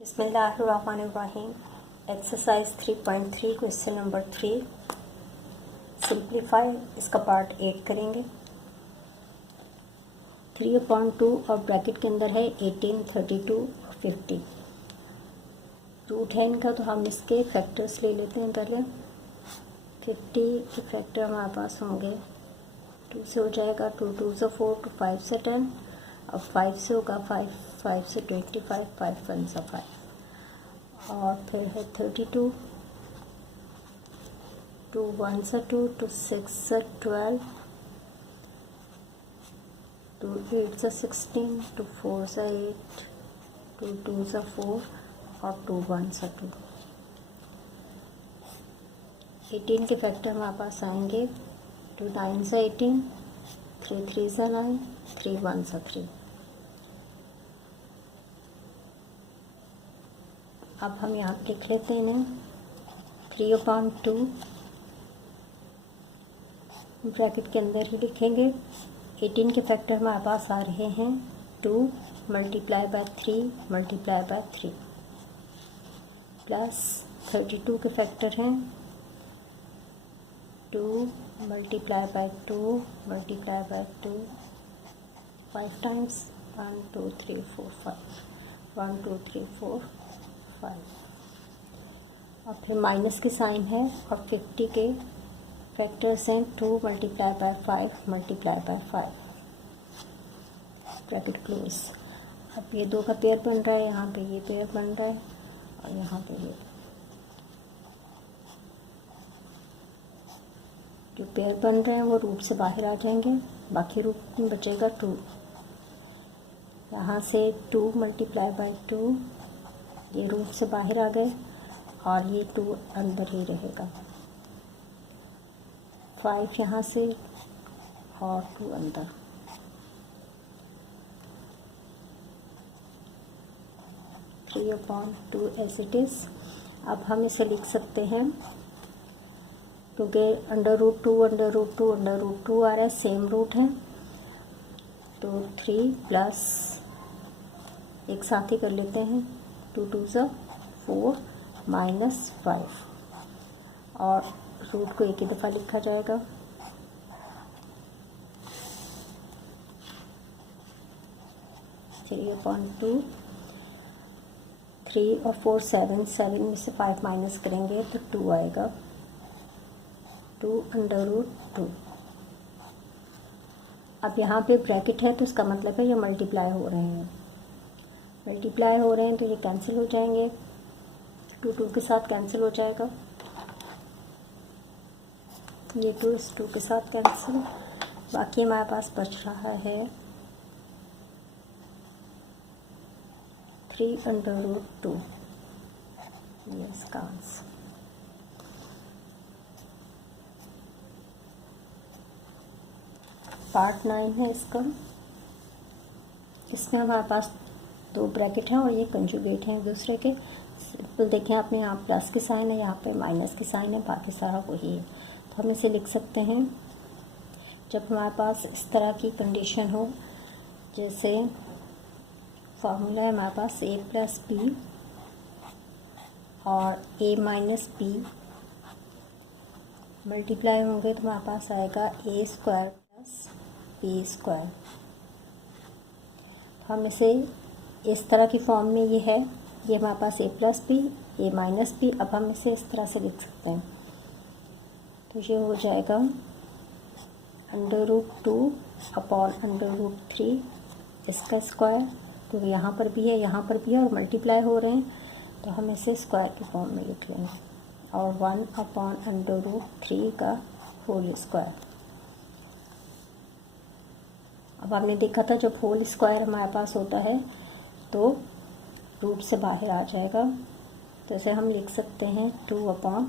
बिस्मिल्लाहिर्रहमानिर्रहीम। Exercise 3.3 question number 3 simplify. इसका part 8 करेंगे। 3/2 और ब्रैकेट के अंदर है 18, 32 और 50। रूट है इनका, तो हम इसके फैक्टर्स ले लेते हैं पहले। 50 के फैक्टर हमारे पास होंगे 2 से हो जाएगा, 2 2 से 4, 2 5 से 10, अब 5 से होगा 5 5 से 25, 5 1 से 5, और फिर है 32, 2 1 से 2, 2 6 से 12, 2 8 से 16, 2 4 से 8, 2 2 से 4 और 2 1 से 2। 18 के फैक्टर हमारे पास आएंगे 2 9 से 18, 3 3 से 9, 3 1 से 3। अब हम यहाँ लिख लेते हैं इन्हें। 3/2 ब्रैकेट के अंदर ही लिखेंगे। 18 के फैक्टर हमारे पास आ रहे हैं 2 multiply by 3 multiply by 3 plus 32 के फैक्टर हैं 2 multiply by 2 multiply by 2 5 times 1 2 3 4 5 1 2 3 4 5, और फिर माइनस के साइन है, और 50 के फैक्टर्स हैं 2 multiply by 5 multiply by 5 bracket close. अब ये 2 का पेयर बन रहा है, यहाँ पे ये पेयर बन रहा है, और यहाँ पे ये जो पेयर बन रहे हैं वो रूट से बाहर आ जाएंगे। बाकी रूट में बचेगा 2। यहाँ से 2 मल्टीप्लाई बाय 2, ये रूट से बाहर आ गए, और ये 2 अंदर ही रहेगा। 5 यहाँ से और 2 अंदर। Three upon 2 as it is. अब हम इसे लिख सकते हैं, क्योंकि √2 √2 √2 आ रहा है, सेम रूट है, तो 3 प्लस एक साथ ही कर लेते हैं, 2 2 से 4 -5, और रूट को एक ही दफ़ा लिखा जाएगा। थ्री अपॉन 2, 3 और 4 7, 7 में से 5 माइनस करेंगे तो 2 आएगा, 2 √2। अब यहाँ पे ब्रैकेट है, तो इसका मतलब है ये मल्टीप्लाई हो रहे हैं। मल्टीप्लाई हो रहे हैं तो ये कैंसिल हो जाएंगे, 2 2 के साथ कैंसिल हो जाएगा, ये 2 इस 2 के साथ कैंसिल। बाकी हमारे पास बच रहा है 3 √2, ये इसका आंसर। पार्ट 9 है इसका। इसमें हमारे पास 2 ब्रैकेट हैं और ये कंजुगेट हैं एक दूसरे के। सिंपल देखें आपने, यहाँ प्लस के साइन है, यहाँ पे माइनस के साइन है, बाकी सारा वही है। तो हम इसे लिख सकते हैं, जब हमारे पास इस तरह की कंडीशन हो, जैसे फार्मूला है हमारे पास a + b और a - b मल्टीप्लाई होंगे, तो हमारे पास आएगा a² + b²। हम इसे इस तरह की फॉर्म में ये है, ये हमारे पास a + b a - b। अब हम इसे इस तरह से लिख सकते हैं, तो ये हो जाएगा √2 अपॉन √3 इसका स्क्वायर, क्योंकि यहाँ पर भी है यहाँ पर भी है और मल्टीप्लाई हो रहे हैं, तो हम इसे स्क्वायर की फॉर्म में लिख लेंगे, और 1 अपॉन √3 का होल स्क्वायर। अब आपने देखा था जब होल स्क्वायर हमारे पास होता है तो रूट से बाहर आ जाएगा, तो इसे हम लिख सकते हैं 2/3,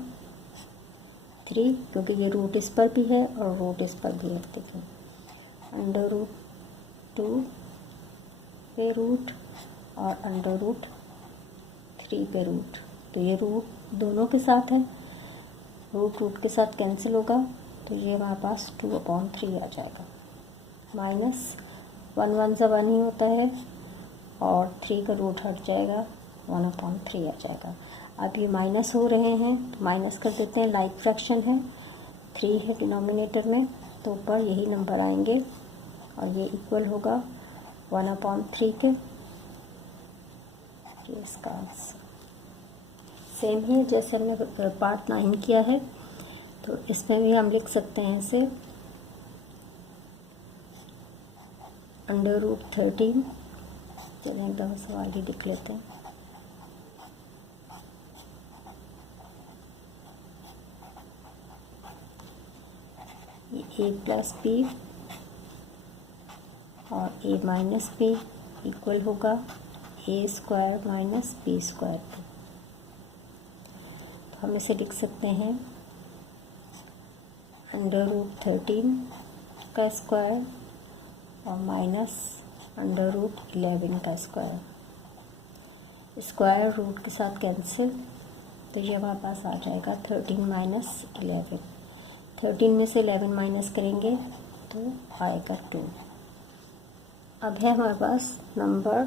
क्योंकि ये रूट इस पर भी है और रूट इस पर भी है। देखिए √2 पे रूट और √3 पे रूट, तो ये रूट दोनों के साथ है, रूट के साथ कैंसिल होगा, तो ये हमारे पास 2/3 आ जाएगा। माइनस 1 1 से 1 ही होता है, और 3 का रूट हट जाएगा, 1/3 आ जाएगा। अब ये माइनस हो रहे हैं तो माइनस कर देते हैं, लाइक फ्रैक्शन है, 3 है डिनोमिनेटर में तो ऊपर यही नंबर आएंगे और ये इक्वल होगा 1/3 के। ये इसका आंसर सेम ही जैसे हमने पार्ट 9 किया है, तो इसमें भी हम लिख सकते हैं इसे √13। चलिए एकदम सवाल ही लिख लेते हैं। ये a+b और a-b इक्वल होगा a² - b²। तो हम इसे लिख सकते हैं √13 का स्क्वायर और माइनस √11 का स्क्वायर। स्क्वायर रूट के साथ कैंसिल, तो ये हमारे पास आ जाएगा 13 - 11। 13 में से 11 माइनस करेंगे तो आएगा 2। अब है हमारे पास नंबर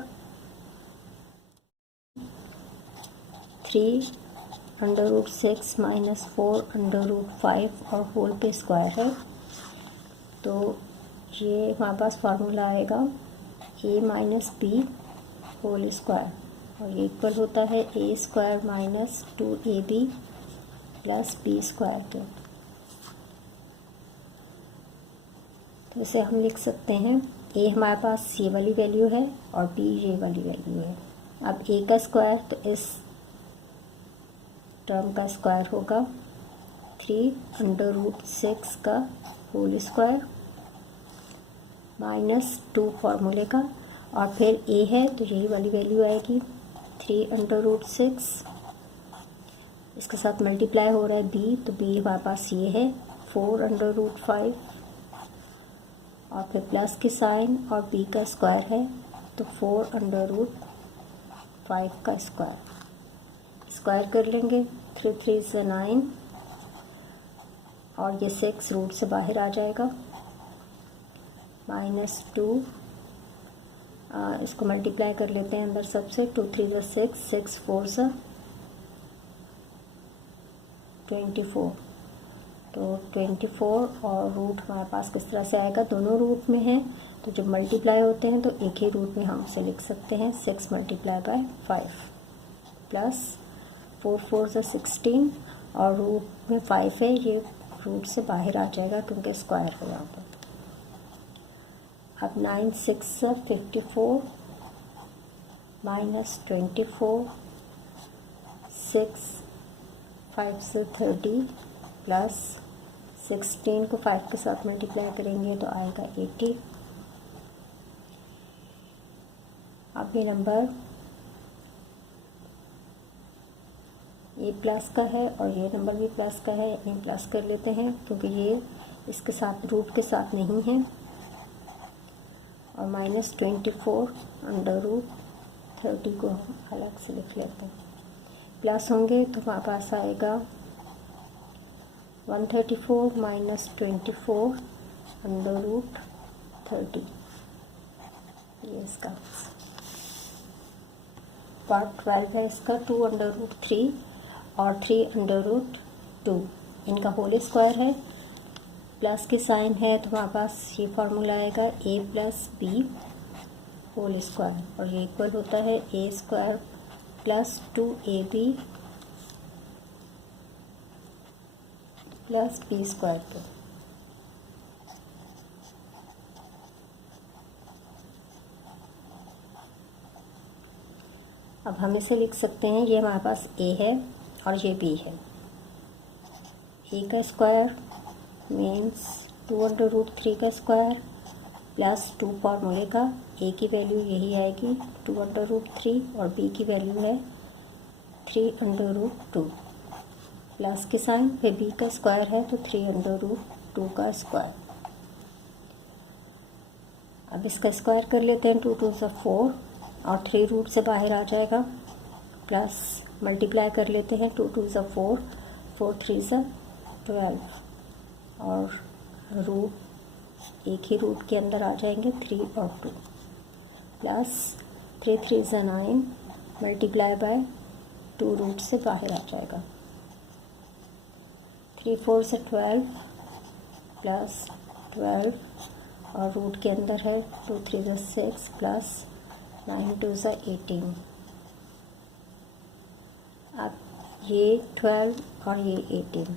3 √6 - 4 √5 और होल पे स्क्वायर है। तो ये हमारे पास फार्मूला आएगा a - b होल स्क्वायर और ये इक्वल होता है a² - 2ab + b² के। तो इसे हम लिख सकते हैं, a हमारे पास ये वाली वैल्यू है और b ये वाली वैल्यू है। अब a का स्क्वायर, तो इस टर्म का स्क्वायर होगा 3 √6 का होल स्क्वायर -2 फार्मूले का, और फिर a है तो यही वाली वैल्यू आएगी 3 √6। इसके साथ मल्टीप्लाई हो रहा है b, तो b हमारे पास ये है 4 √5 और फिर प्लस के साइन और b का स्क्वायर है तो 4 √5 का स्क्वायर कर लेंगे। 3 3 से 9 और ये 6 रूट से बाहर आ जाएगा -2। इसको मल्टीप्लाई कर लेते हैं अंदर सबसे, 2 3 = 6, 6 4 = 24। तो 24 और रूट हमारे पास किस तरह से आएगा, दोनों रूट में है तो जब मल्टीप्लाई होते हैं तो एक ही रूट में हम उसे लिख सकते हैं 6 × 5 प्लस 4 4 = 16 और रूट में 5 है, ये रूट से बाहर आ जाएगा क्योंकि स्क्वायर है यहाँ पर। अब 9 6 = 54 -24 6 5 से 30 प्लस 16 को 5 के साथ मल्टीप्लाई करेंगे तो आएगा 80। अब ये नंबर ये प्लस का है और ये नंबर भी प्लस का है, इन्हें प्लस कर लेते हैं क्योंकि ये इसके साथ रूट के साथ नहीं है, और -24 √30 को हम अलग से लिख लेते हैं। प्लस होंगे तो हमारे पास आएगा 134 - 24 √30। ये इसका पार्ट 12 है। इसका 2 √3 और 3 √2 इनका होल स्क्वायर है, प्लस के साइन है तो हमारे पास ये फार्मूला आएगा a + b होल स्क्वायर और ये इक्वल होता है a² + 2ab + b² के। अब हम इसे लिख सकते हैं, ये हमारे पास a है और ये b है। a का स्क्वायर मीन्स 2 √3 का स्क्वायर प्लस 2 फार्मूले का, a की वैल्यू यही आएगी 2 √3 और b की वैल्यू है 3 √2 प्लस के साइन, फिर b का स्क्वायर है तो 3 √2 का स्क्वायर। अब इसका स्क्वायर कर लेते हैं, 2 2 = 4 और 3 रूट से बाहर आ जाएगा, प्लस मल्टीप्लाई कर लेते हैं, 2 2 = 4 4 3 = 12 और रूट एक ही रूट के अंदर आ जाएंगे 3 और 2 प्लस 3 3 = 9 मल्टीप्लाई बाय 2 रूट से बाहर आ जाएगा। 3 4 से 12 प्लस 12 और रूट के अंदर है 2 3 से 6 प्लस 9 2 से 18। अब ये 12 और ये 18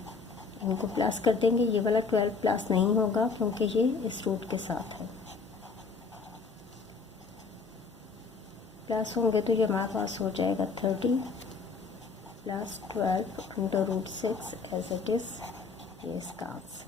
इनको प्लस कर देंगे। ये वाला 12 प्लस नहीं होगा क्योंकि ये इस रूट के साथ है। प्लस होंगे तो ये हमारे पास हो जाएगा 30 plus 12 under root 6 as it is. ये इसका आंसर।